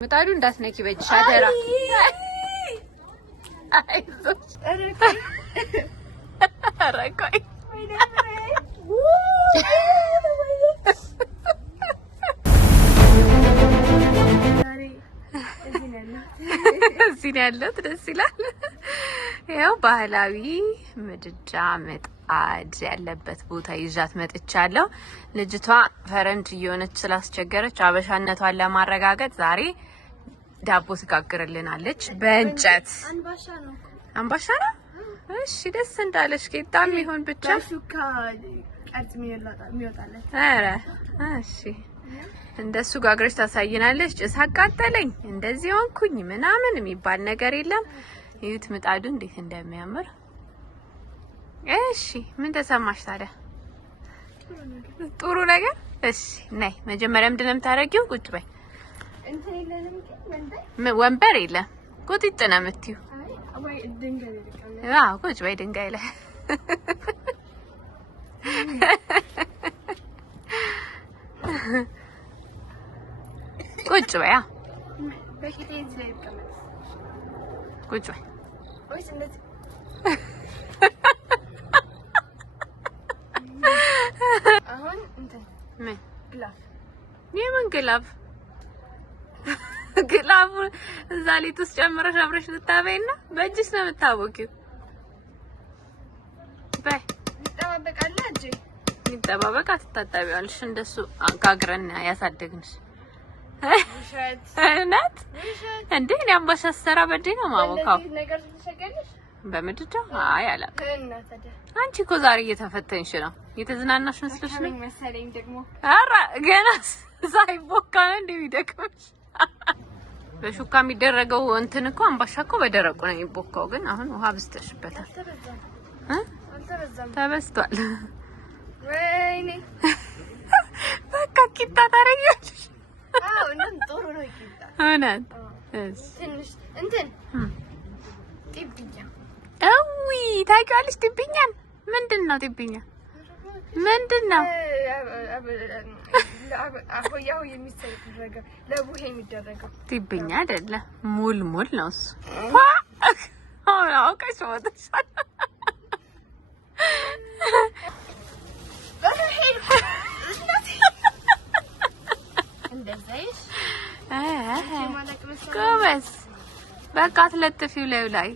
ምጣዱ እንዳትነኪ በእጅሽ አደራ። አይዞሽ ኧረ ቆይ እዚህ ነው ያለሁት። ደስ ይላል። ያው ባህላዊ ምድጃ ምጣድ ያለበት ቦታ ይዣት መጥቻለሁ። ልጅቷ ፈረንጅ እየሆነች ስላስቸገረች አበሻነቷን ለማረጋገጥ ዛሬ ዳቦ ትጋግርልናለች በእንጨት። አምባሻ ነው። እሺ ደስ እንዳለሽ። ጌጣም ይሁን ብቻ ሹካ ቀርጽ የሚወጣለት። ኧረ እሺ እንደሱ ጋግረሽ ታሳይናለሽ። ጭስ አቃጠለኝ እንደዚህ ሆንኩኝ ምናምን የሚባል ነገር የለም። ይሁት ምጣዱ እንዴት እንደሚያምር። እሺ ምን ተሰማሽ ታዲያ? ጥሩ ነገር። እሺ ነይ መጀመሪያ ምንድን ነው የምታደርጊው? ቁጭ በይ። ወንበር የለም ቁጢጥ ነው የምትይው። አዎ ቁጭ በይ ድንጋይ ላይ። ቁጭ በይ። ቁጭ በይ። አሁን እንትን ምን ግላፍ የምን ግላፍ? ግላፉ እዛ ሊጥ ውስጥ ጨምረሽ አብረሽ ልታበይና በእጅሽ ነው የምታወቂው። በይ ይጠባበቃል። እጄ ይጠባበቃ። ትታጠቢዋለሽ። እንደሱ አጋግረን ያሳደግንሽ። እውነት እንዴ? እኔ አምባሻ ስሰራ በእጄ ነው የማቦካው። ነገር ትሰቀልሽ በምድጃ? አይ አላውቅም። አንቺ እኮ ዛሬ እየተፈተንሽ ነው። እየተዝናናሽ መስሎሽ ነው መሰለኝ። ደግሞ ኧረ ገና ሳይቦካ ነው እንደሚደክምሽ። በሹካ የሚደረገው እንትን እኮ አምባሻ እኮ በደረቁ ነው የሚቦካው። ግን አሁን ውሃ ብስተሽበታል። ተበስቷል። ወይኔ በቃ ቂጣ ታረጊያለሽ። አዎ እንትን ጥሩ ነው ቂጣ። እውነት? እሺ ትንሽ እንትን ጢብኛ። እዊ ታውቂዋለሽ ጢብኛን? ምንድን ነው ጢብኛ? ምንድን ነው? አሁያው የሚደረገው ለቡሄ የሚደረገው ጢብኛ አይደለም፣ ሙልሙል ነው እሱ። አሁን አውቀሽ ወጥሻል። እንደዛይሽ ጎበዝ። በቃ ትለጥፊው ላዩ ላይ።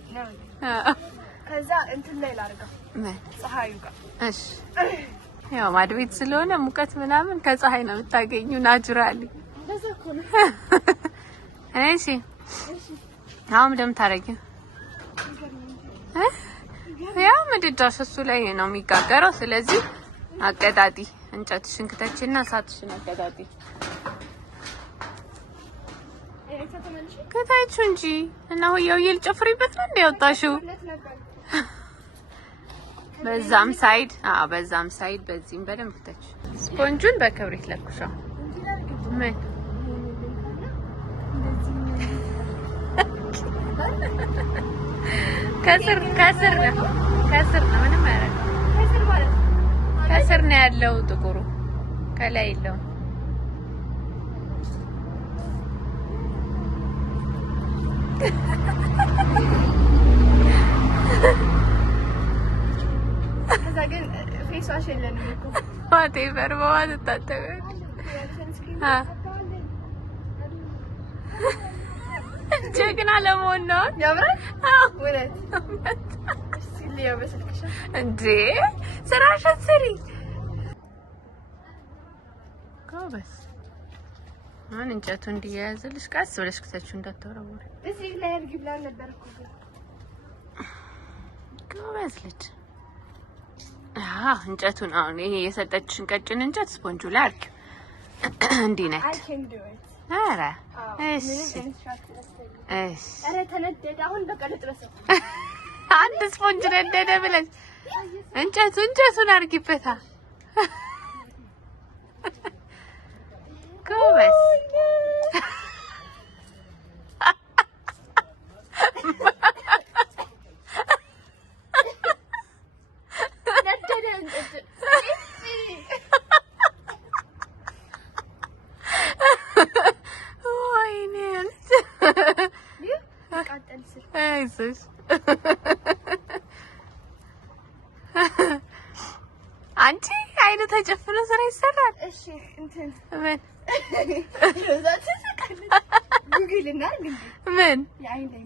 ከዛ እንትን ላይ ላድርገው ፀሐዩ ጋር። እሺ ያው ማድቤት ስለሆነ ሙቀት ምናምን ከፀሐይ ነው የምታገኙ ናቹራሊ። እንደዛ እኮ ነው። እሺ አሁን ደም ታረጊው። ያው ምድጃሽ እሱ ላይ ነው የሚጋገረው። ስለዚህ አቀጣጢ እንጨትሽን ክተችና እሳትሽን አቀጣጢ። ከታይቹ እንጂ እና ሆያው ይልጨፍሪበት ነው እንደወጣሽው። በዛም ሳይድ በዛም ሳይድ በዚህም በደንብ ክተች። ስፖንጁን በክብሪት ለኩሻው። ምን ከስር ነው ምንም አያደርግም። ከስር ነው ያለው ጥቁሩ፣ ከላይ የለውም። ከዛ ግን ፌስ ዋሽ የለንም እኮ ማቴ በርባዋ ተጣጣበ። ጀግና ለመሆን ነው። ያምራል። ወለት ሲሊያ በስልክሽ እንዴ ስራሽን ስሪ ጎበዝ። አሁን እንጨቱ እንዲያያዝልሽ ቀስ ብለሽ ክተችው እንዳትወረወሪ። እዚህ ላይ አድርጊ ብላ ነበር እኮ ጎበዝ ልጅ። እንጨቱን አሁን ይሄ የሰጠችሽን ቀጭን እንጨት ስፖንጁ ላይ አድርጊ። እንዲህ ነች። ኧረ እሺ እሺ። ኧረ ተነደደ። አሁን በቃ ልጥበሰው። አንድ ስፖንጅ ነደደ ብለሽ እንጨቱን አድርጊበታ። ጎበዝ ወይኔ ቃጠል ስል አይዞሽ አንቺ አይኑ ተጨፍኖ ስራ ይሰራል። እሺ እንትን ምን ሮዛት ተሰቀለ ጉግል እና ምን የአይን ላይ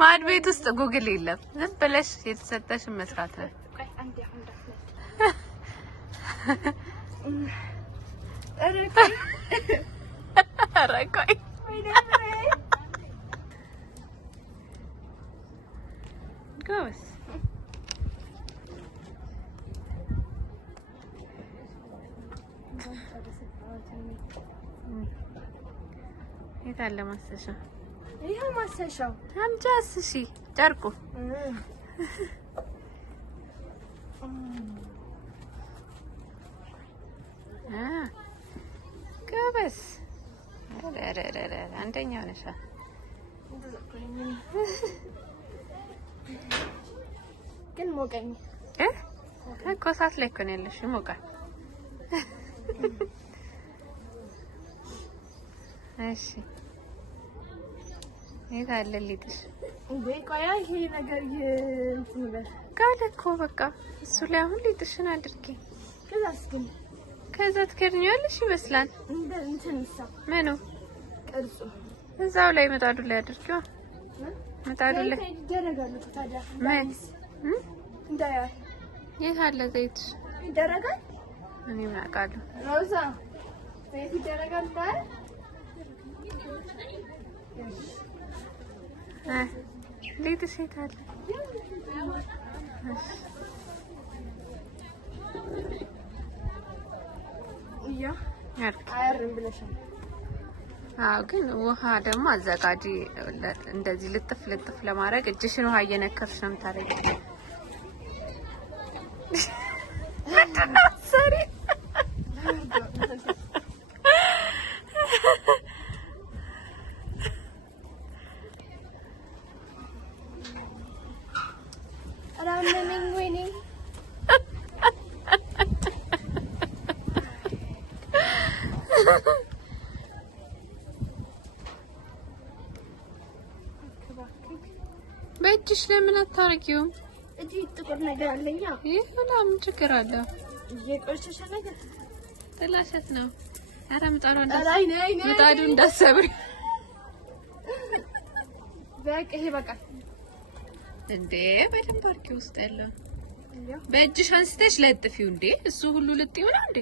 ማድ ቤት ውስጥ ጉግል የለም። ዝም ብለሽ የተሰጠሽን መስራት ነው። ቆይ አንዴ እንዳትነድ ኧረ ቆይ ጎስ የት አለ ማሰሻ? ይሄው ማሰሻው አምጃስ። እሺ ጨርቁ ጎበስ። አንደኛ ሆነሻል። ግን ሞቀኝ እኮ እሳት ላይ እኮ ነው ያለሽ። ይሞቃል። እሺ የት አለ ሊጥሽ? እንዴ ቆያ ይሄ ነገር እንትን ይበል ካለ እኮ በቃ እሱ ላይ አሁን ሊጥሽን አድርጊ። ከዛ ትከድኛለሽ ይመስላል። እንትን ምኑ ቅርጹ እዛው ላይ ምጣዱ ላይ አድርጊው። ምጣዱ ላይ ይደረጋል ታዲያ ምን እንዳያ የት አለ ዘይት? ይደረጋል። እኔ ምን አውቃለሁ። ሮዛ ዘይት ይደረጋል ታዲያ ሊጥሽ የት አለ? እያ አያርም ብለሻል። አዎ ግን ውሃ ደግሞ አዘጋጂ። እንደዚህ ልጥፍ ለማድረግ እጅሽን ውሃ እየነከርሽ ነው የምታደርጊው። ምንድነው ሰሪ? በእጅሽ ለምን አታረጊውም? እጂ ጥቁር ነገር አለኛ። ይሄ በጣም ችግር አለ። የቆሸሸ ነገር ጥላሸት ነው። ኧረ ምጣዱ እንዳሰብሪ። በቃ ይሄ በቃ እንዴ በደንብ አድርጊ። ውስጥ ያለው በእጅሽ አንስተሽ ለጥፊው። እንዴ እሱ ሁሉ ልጥ ይሆናል እንዴ?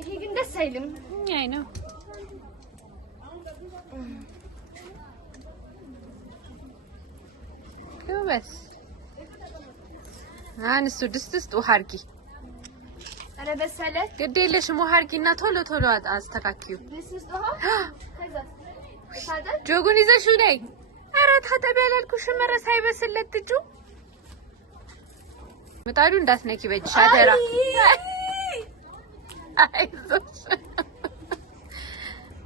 ይሄ ግን ደስ አይልም። አይ ነው በስ አንሱ ድስት ውሃ አድርጊ። አረ በሰለ ግድ የለሽም ውሃ አድርጊና ቶሎ አስተካክዩ። ድስት ውሃ ከዛ ጆጉን ይዘሽው ነይ። አረ ታጠቢ ያላልኩሽም። ኧረ ሳይበስል ለጥጩ። ምጣዱ እንዳትነኪ በእጅሽ አደራ። አይዞሽ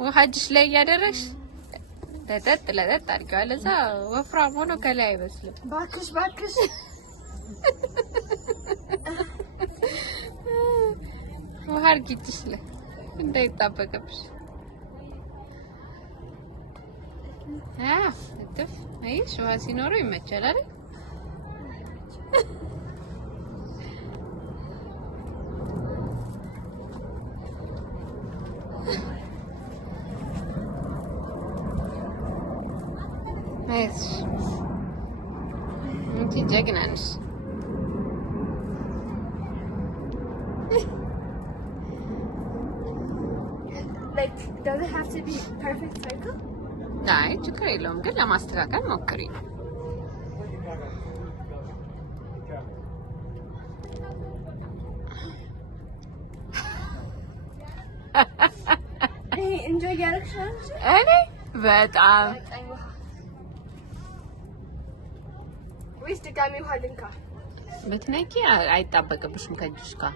ውሃ እጅሽ ላይ እያደረግሽ ለጠጥ አድርጊው። አለዛ ወፍራም ሆኖ ከላይ አይበስልም። ባክሽ ውሃ አድርጊ እጅሽ ላይ እንዳይጣበቅብሽ። እጥፍ አይሽ ውሃ ሲኖረው ይመቻል አይደል? አይሽ እንት ጀግና ነሽ። Like, does it have to be perfect circle? አይ ችግር የለውም ግን ለማስተካከል ሞክሪ። enjoy ያረክሽ እኔ በጣም ወይስ ድጋሚ ውሃ ልንካ? ብትነኪ አይጣበቅብሽም ከእጅሽ ጋር።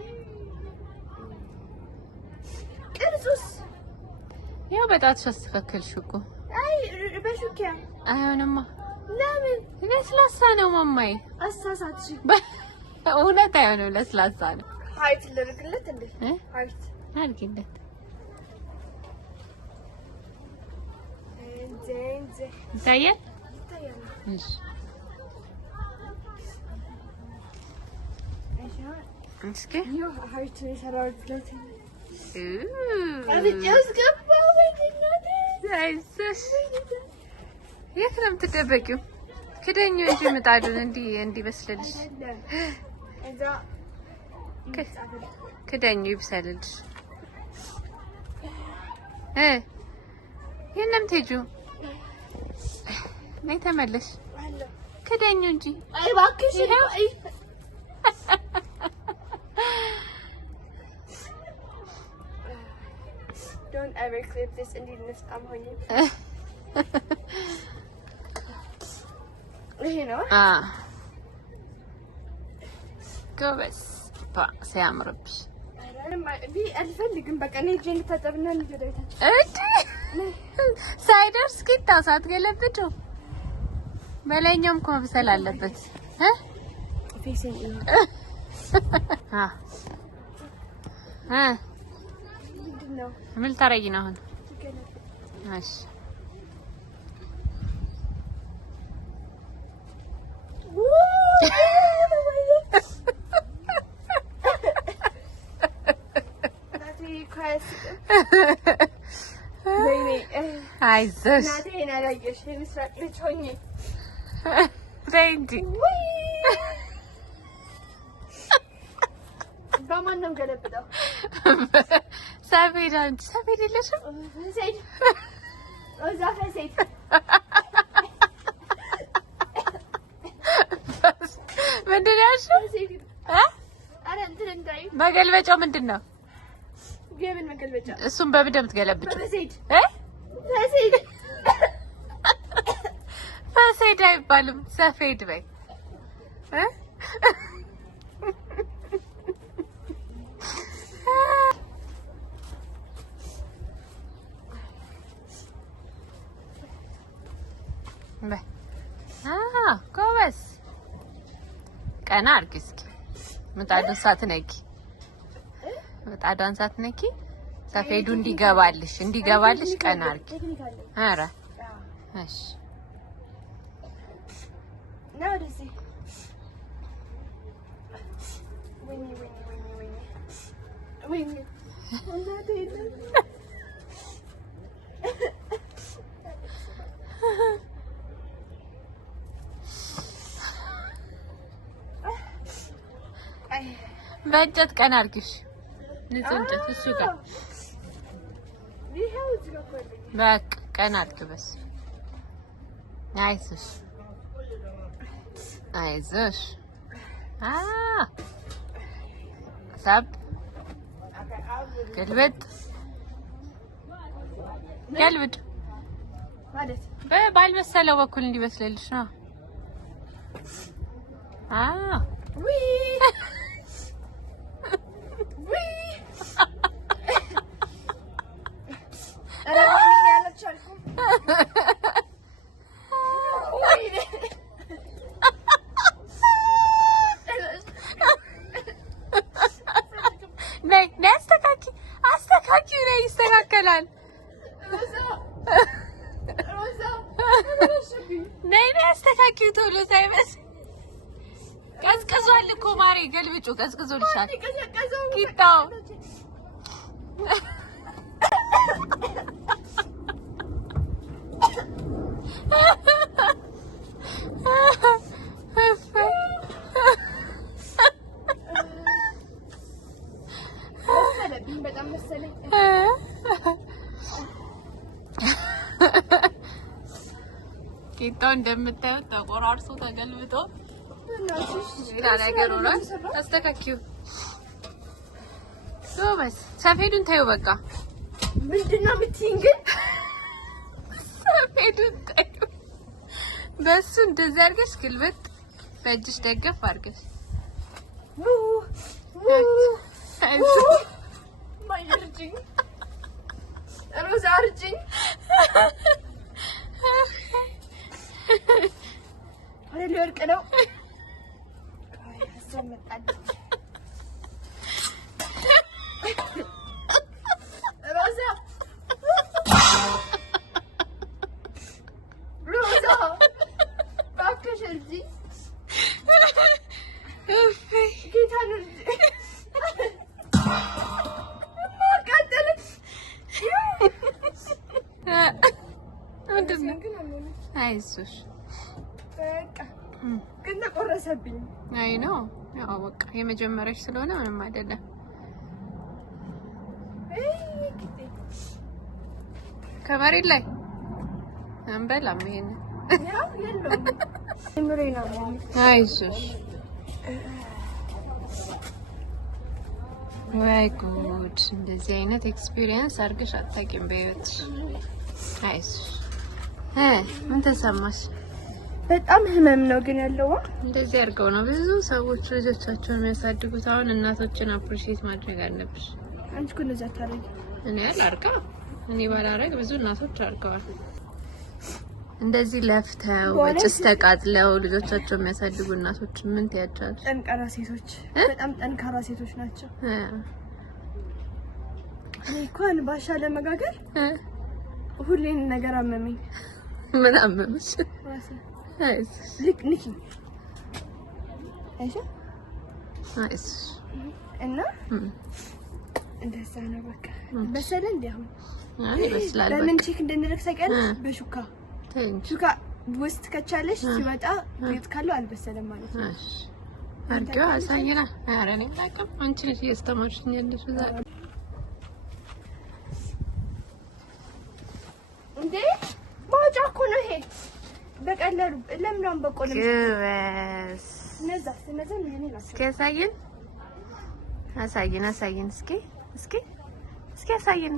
ቅርጹስ ያው በጣትሽ አስተካከልሽ እኮ። አይ በሹኪያ አይሆንማ። ለምን? ለስላሳ ነው ማማዬ። አሳሳትሽ። እውነት አይሆንም፣ ለስላሳ ነው። ሀይት ልርግለት እንዴ? ሀይት አድርጊለት። ይታያል። እሺ እስኪ ሀይት የሰራሁለት የት ነው የምትደበቂው? ክደኙ እንጂ ምጣዱን እንዲበስልልሽ ክደኙ ይብሰልልሽ። የት ነው የምትሄጂው? ነይ ተመለሽ። ክደኙ እንጂ አይ እባክሽ Don't ever clip this እንዴት ነፍጣም ሆኜ ይሄ ነው ጎበዝ ሲያምርብሽ። አልፈልግም በቃ እኔ እጄን ልታጠብና ልጅ ሳይደርስ ቂጣው ሳትገለብጡ በላይኛውም እኮ መብሰል አለበት። ምን ልታረጊ ነው አሁን? እሺ አይዞሽ በይ እንጂ በማን ነው ገለብጠው? ሰፌድ አንቺ ሰፌድ የለሽም? ምንድን ነው ያልሽው? መገልበጫው ምንድን ነው? የምን መገልበጫ? እሱም በምንድን ነው የምትገለብጪው? በሰፌድ አይባልም፣ ሰፌድ በይ። ጎበዝ ቀና አድርጊ እስኪ። ምጣዱን ሳትነኪ ምጣዷን ሳትነኪ ሰፌዱ እንዲገባልሽ ቀና አድርጊ። ኧረ እሺ ነው ደስ ወይኔ በእንጨት ቀና አድርጊሽ። ንጹህ እንጨት እሱ ጋር በቃ ቀና አድርጊ። በስ አይዞሽ አይዞሽ። ሳብ ገልብጥ ባልበሰለው በኩል እንዲበስልልሽ ነው። አስተካኪው ላይ ይስተካከላል። ነይ አስተካኪው ቶሎ ሳይበስል። ቀዝቅዟል እኮ ማሬ፣ ገልብጩ። ቀዝቅዞልሻል ቂጣው። በጣም መሰለኝ ቂጣው እንደምታዩት ተቆራርሶ ተገልብጦ ሌላ ነገር ሆኗል። አስተካኪው ጎበዝ። ሰፌዱን ታዩ በቃ። ምንድን ነው የምትይኝ ግን? ሰፌዱን ታዩ። በሱ እንደዚህ አድርገሽ ግልብጥ፣ በእጅሽ ደገፍ አድርገሽ ማይርጅኝ ሮዛ አርጅኝ። ሊወርቅ ነው። አይዞሽ በቃ ግን ተቆረሰብኝ። አይ ነው ያው በቃ የመጀመሪያሽ ስለሆነ ምንም አይደለም። ከመሬት ላይ አንበላም ይሄን ያው የለውም ምሬና አይዞሽ ወይ ጉድ! እንደዚህ አይነት ኤክስፒሪየንስ አድርገሽ አታውቂም በህይወትሽ። አይዞሽ ምን ተሰማሽ? በጣም ህመም ነው ግን ያለው። እንደዚህ አድርገው ነው ብዙ ሰዎች ልጆቻቸውን የሚያሳድጉት። አሁን እናቶችን አፕሪሺየት ማድረግ አለብሽ። አንቺ እኮ እንደዛ ታረጊ። እኔ አላርጋ እኔ ባላረግ ብዙ እናቶች አድርገዋል። እንደዚህ ለፍተው በጭስ ተቃጥለው ልጆቻቸውን የሚያሳድጉ እናቶች ምን ትያቻለሽ? ጠንካራ ሴቶች፣ በጣም ጠንካራ ሴቶች ናቸው። እንኳን ባሻ ለመጋገር ሁሌን ነገር አመመኝ። ምን አመመሽ? ልክ ንኪ አይሻ አይስ እና እንደዛ ነው በቃ። በሰለ እንዲያው ይመስላል። በምን ቼክ እንደነረክ ታውቂያለሽ? በሹካ ሹካ ውስጥ ከቻለሽ ሲወጣ ቤት ካለው አልበሰለም ማለት ነው። እሺ አርጋው አሳየና። ኧረ እኔ አላውቅም። አንቺ ነሽ እያስተማርሽኝ ያለሽው ዛሬ። እንዴ ማውጫ እኮ ነው ይሄ። በቀላሉ ለምን አንበቆልም? ግበስ ነዛ ምን ይላል? እስኪ አሳየን እስኪ አሳየን።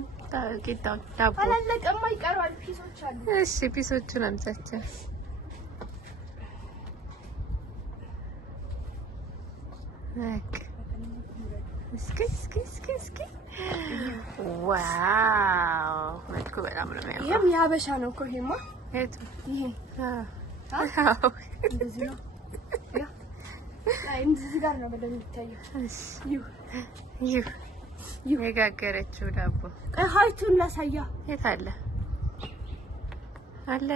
ጌታው ዳቦ አላለቀም፣ ይቀራል። ፒሶች አሉ። እሺ ፒሶቹን አምጣቸው። እስኪ ዋው! መልኩ በጣም ነው የሚያምረው። ይሄም የሀበሻ ነው እኮ ይሄማ። ይሄ እንደዚህ ነው። እዚህ ጋር ነው በደንብ የሚታየው። የጋገረችው ዳቦ ሀርቱን ላሳያ። የት አለ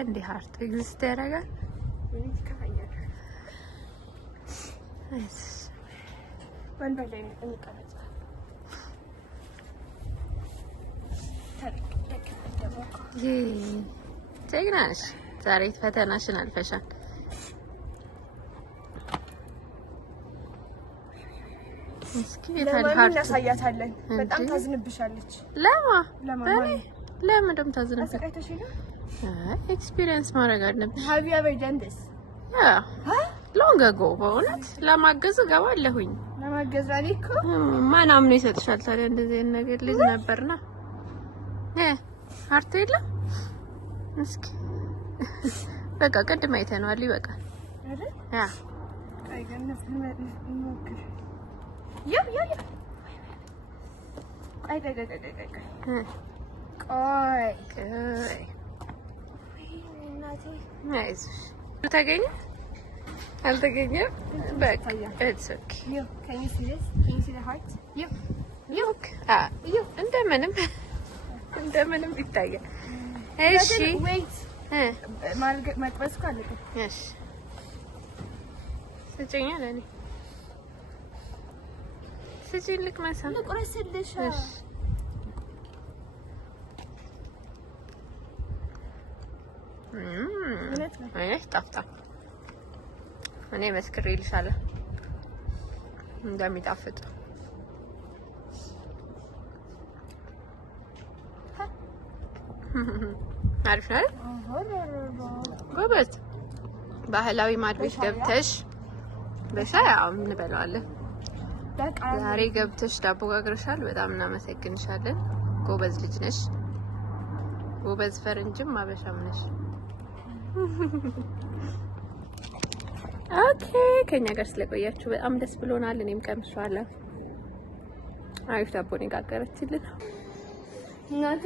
እንዴ? ሀርቱ ኤግዚስት ያደርጋል? ወንበር ላይ እንቀመጥ። ጀግና ነሽ። ዛሬ ፈተናሽን አልፈሻል። እስኪ ለማን እናሳያታለን? በጣም ታዝንብሻለች። ለምን ደም ታዝንብሽ? ኤክስፒሪየንስ ማድረግ አለብሽ። have you ever done this? ሎንግ አጎ በእውነት ለማገዝ እገባለሁኝ። ለማገዝ እኮ ማን አምኖ ይሰጥሻል ታዲያ? እንደዚህ አይነት ነገር ልጅ ነበርና አርቶ የለም። እስኪ በቃ ቅድም አይተነዋል። ይበቃል አይደል? ቆይ ተገኘ አልተገኘም? በቃ it's okay. Can you see this? Can you see the heart? Look. እንደምንም ይታያል። እሺ wait. መጥበስ እኮ አለቀ። እሺ ስጭኝ ለኔ ስጭኝ። ልቅመሳ ልቁረስልሽ። እሺ ጣፍጣ እኔ መስክሬልሻለሁ እንደሚጣፍጥ። አሪፍ ነው ጎበዝ። ባህላዊ ማድቤት ገብተሽ በሻይ እንበላዋለን። ዛሬ ገብተሽ ዳቦ ጋግረሻል። በጣም እናመሰግንሻለን። ጎበዝ ልጅ ነሽ። ጎበዝ ፈረንጅም አበሻም ነሽ። ኦኬ ከኛ ጋር ስለቆያችሁ በጣም ደስ ብሎናል። እኔም ቀምሻለሁ። አሪፍ ዳቦ ነው የጋገረችልን እናቴ።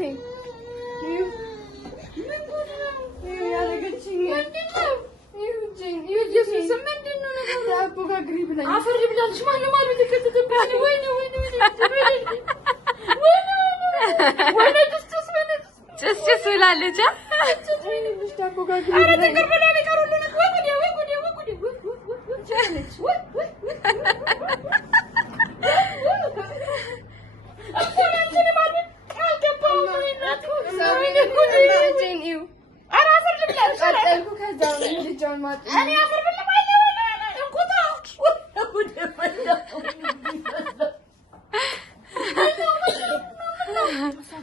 ጭስ ብላለች።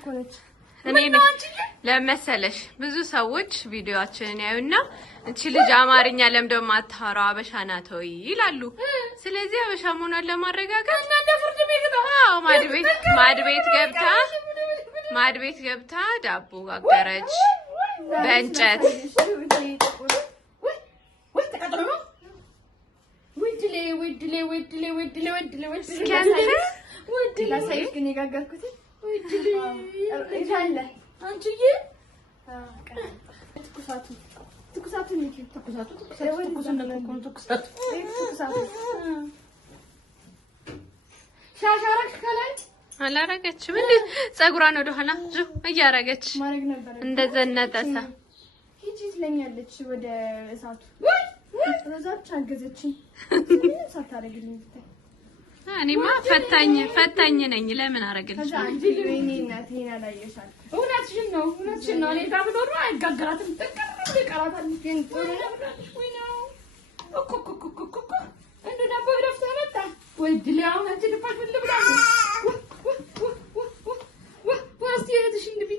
ኮነች እኔ ለመሰለሽ ብዙ ሰዎች ቪዲዮአችንን ያዩና እቺ ልጅ አማርኛ ለምደው ማታወራው አበሻ ናት ወይ ይላሉ። ስለዚህ አበሻ መሆኗን ለማረጋገጥ ማድ ቤት ገብታ ዳቦ ጋገረች በእንጨት። አላረገችም እንዴ? ጸጉሯን ወደ ኋላ ዙ እያረገች እንደዘነጠሰ ሂጂ ትለኛለች ወደ እሳቱ። ረዛች አገዘችኝ። ምንም ሳታረግልኝ ብታይ እኔማ ፈታኝ ነኝ። ለምን አረግልሽ? አንቺ ወይኔ እናቴን አላየሻል። እውነትሽን ነው። እኔ ጋር ብኖር አይጋገራትም። ተቀርብ ይቀራታል። ግን ጥሩ ነው ወይ ነው እኮ እንደ ዳቦ ደፍተህ መጣ ወይ ድሊያው አንቺ ልፋት ልብላ ወስቲ እህትሽ እንድቢ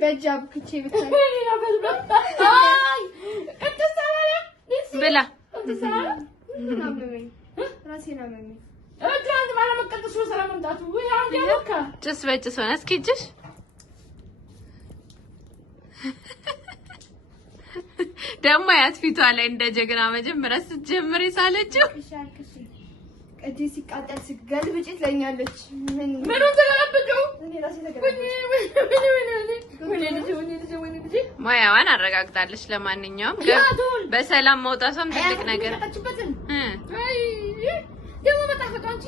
በእጅ አብክቼ ብታይ ብላ ራሴን አመመኝ። ጭስ በጭስ ሆነ። እስኪ እጅሽ ደግሞ ያት ፊቷ ላይ እንደ ጀግና መጀመሪያ ስትጀምር ሳለችው እጄ ሲቃጠል ስገልብጭ ትለኛለች። ምኑን ተገለብጭው? እኔ ራሴ ሙያዋን አረጋግጣለች። ለማንኛውም በሰላም መውጣቷም ትልቅ ነገር። ደግሞ መጣፈጧ እንጂ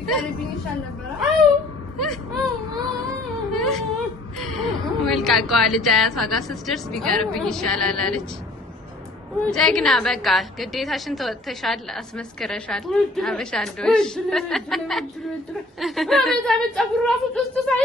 ይቀርብኝ ይሻል ነበር። መልካቋ ልጅ አያቷ ጋር ስትደርስ ቢቀርብኝ ይሻላል አለች። ጀግና በቃ ግዴታሽን ተወጥተሻል፣ አስመስክረሻል። አበሻ እንደሆንሽ አበዛ መጣ ጉራፉ ጥስት ሳይ